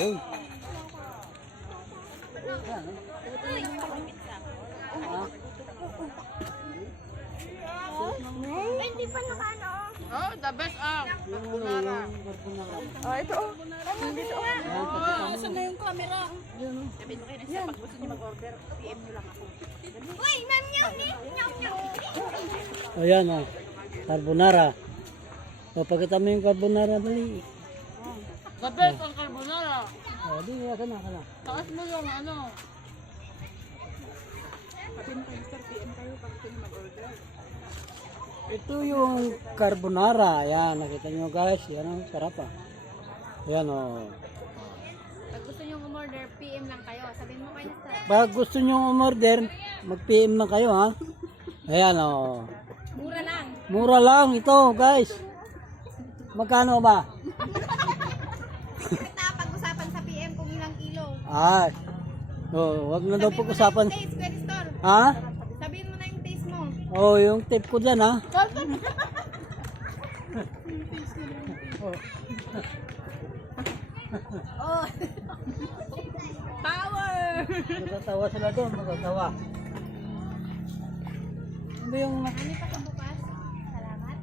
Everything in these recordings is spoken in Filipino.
Yun. Hindi pa nakano. Oh, the best carbonara. Oh, ito oh. Dito oh. Asan na yung camera? Sabihin mo kayo na isa, pag gusto niyo mag-order, PM nyo lang ako. Uy, ma'am, nyam. Ayan o. Carbonara. O, pagkita mo yung carbonara, bali. The best ang carbonara. O, di, ka na. Taas mo yung ano. Ito yung carbonara. Ayan, nakita nyo guys. Yan o, sarap ah. Ayan o. Pag gusto nyo umorder, PM lang kayo. Sabihin mo kayo na sa... Pag gusto nyo umorder, mag-PM na kayo ha. Ayan o. Mura lang. Mura lang ito guys. Magkano ba? Kita pag-usapan sa PM kung ilang kilo. Ay. Oh, wag na daw pag-usapan. Taste, Square Store. Ha? Sabihin mo na yung taste mo. Oh, yung tip ko dyan ha. Oh. Power! Matatawa sila doon, matatawa. Ano yung... Ano pa sa bukas? Salamat.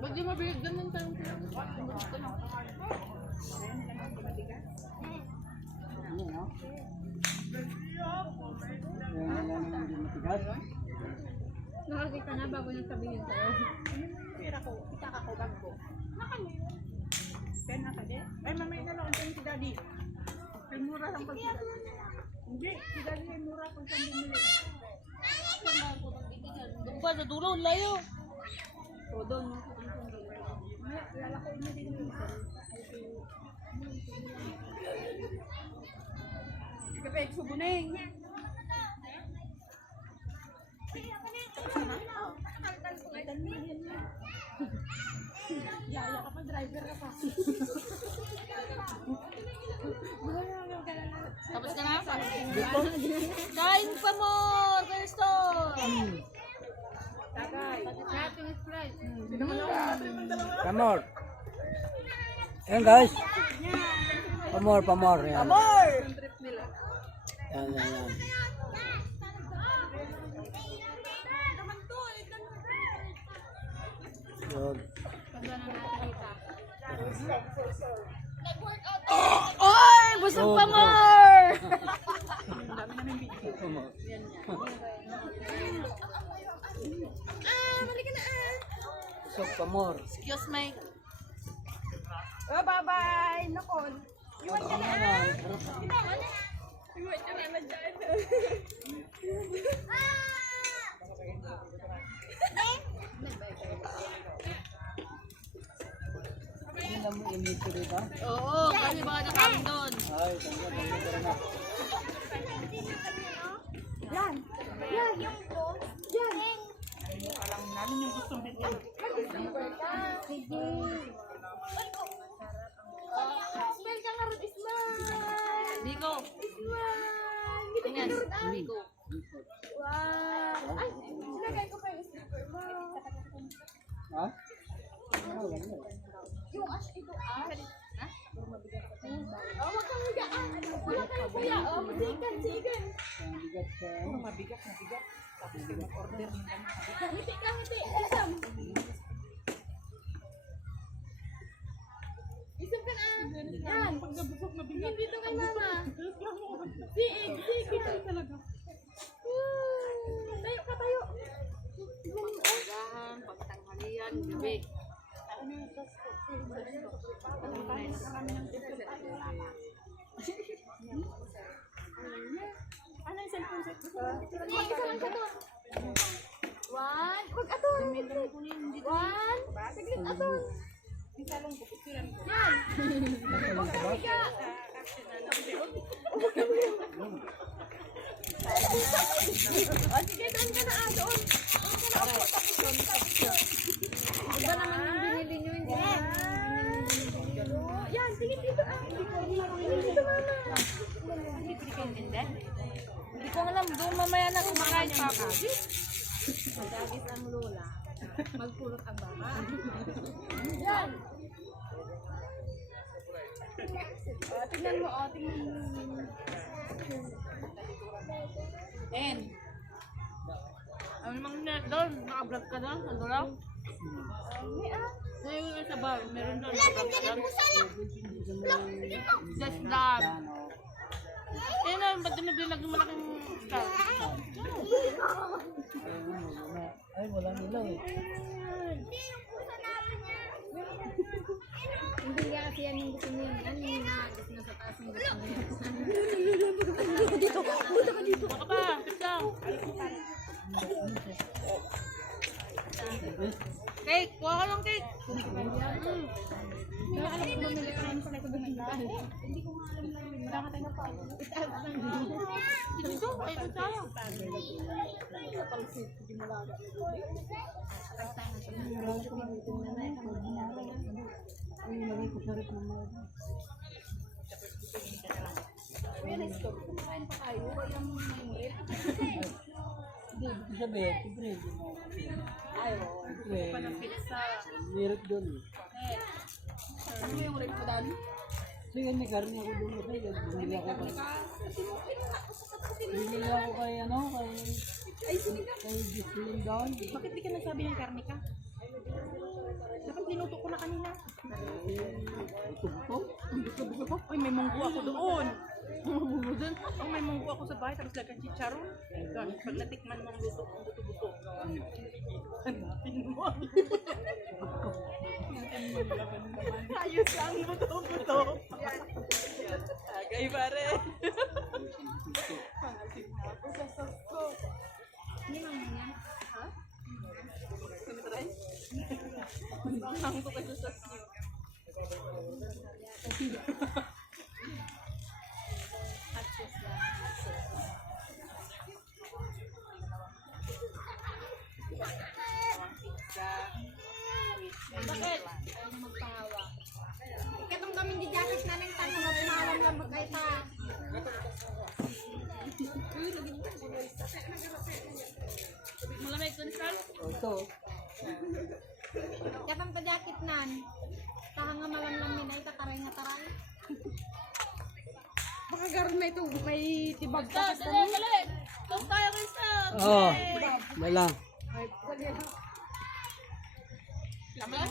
Ba't di mabigat ganun tayo? Gusto lang. Ano, no? Yung hindi matigas. Nakakita na bago nang sabihin sa'yo. Pira ko, kita ka ko, bag ko. Nakano. Pen na ka din? Ay, mamay na lang ang si daddy. Ay, mura lang pag hindi, si daddy ay mura pag saan bumili. Doon ba, sa dulo, layo. O, doon. Lalakain niya din yung isa. Kapag subuning. Yaya ka pa, driver ka pa. Tapos ka na? Kain pa mo! Gusto! Tagay. Shopping is right. Pamor. Ayan guys. Pamor. Yan. Amor! Yan. Yun. Oy! Busog Oh, pa more! Pamor. Balik ka na So, pamor. Excuse me. Oh, bye-bye! Nakol. Iwan ka na. Iwan ka na dyan. Hindi na mo inito dito. Oo, kasi baka nakain doon. Ay, tanggal na. Yan, yung po. Yan. Alam namin yung gustong bigyan. Sige. Smell ka nga rin, Isman. Biko. Isman. Yes, Biko. Wow. Ay, sinagay ko pa yung slipper mo. Ha? Yung ash ito, ash. Ha? Oh, wag kang higaan. Wala kayo kuya. Oh, sigan. Ang bigat sa... Mabigat. Tapos mag-order ng kami. Ngiti. Isam. Isam ka na. Yan. Pagkabusog mabigat. Dito kay mama. Sige talaga. Tayo. Pagahan, pagtanghalian, gabi. Ano yung cellphone set? Isa lang siya to. One. Wag ato. One. Saglit ato. Yan. Huwag ka higa. O sige, doon ka na doon. Iba naman yung binili nyo, hindi naman. Yan, sige dito Dito mama. Hindi kayo hindi? Hindi ko alam, doon mamaya na kumakain pa ako. Madagis ang lola. Magpulot ang baba. Yan. Tingnan mo, tingnan mo. Ten. Ano namang doon? Naka-vlog ka doon? Ano lang? Yung sa bar, meron doon. Just love. Eh na, ba't dinibilag yung malaking star? Ay, wala nila eh. Hindi nga kasi yan yung gusto niya. Yan yung nagis na sa taas ng gusto niya. Baka pa, pizza. Cake, kuha ka ng cake. Kaya alam ko mamili ka naman pala ito doon. Hindi ko nga alam na yun. Baka tayo na pa. Itaas lang din. Dito, ay ito tayo. Ay, lagay ko sa rep ng mga. Kaya na-stop. Kumakain pa tayo. Kaya mo na yung rep. Hindi, ibig sabihin, libre. Ayaw. Libre. Pizza. Meron doon eh. Saan mo yung rep ko dali? Sige, may karne ako doon kasi bumili ako kay... Bumili ako kay ano, kay Gislin doon. Bakit di ka nagsabi ng karne ka? Dapat linuto ko na kanina. Ito. Uy, may munggo ako doon. Doon. Oh, may munggo ako sa bahay, tapos lagyan chicharon. Pag natikman mo ang luto, ang buto-buto. Ayos lang, buto-buto. Agay pare. Hindi mo yan. Ha? Kami try? Ang ko kayo sa siyo. Bakit? Ayaw mo magpahawa. Ikatong kami di jacket na ng tanong na pumawang lang magkay ta. Malamig ko ni Sal? Ito. Katong ta jacket nan. Tahang nga malamlam ni na itataray nga taray. Baka garon na ito, may tibag ka. Dali, dali. Tapos tayo kay Sal. Oo. Wala. Laman?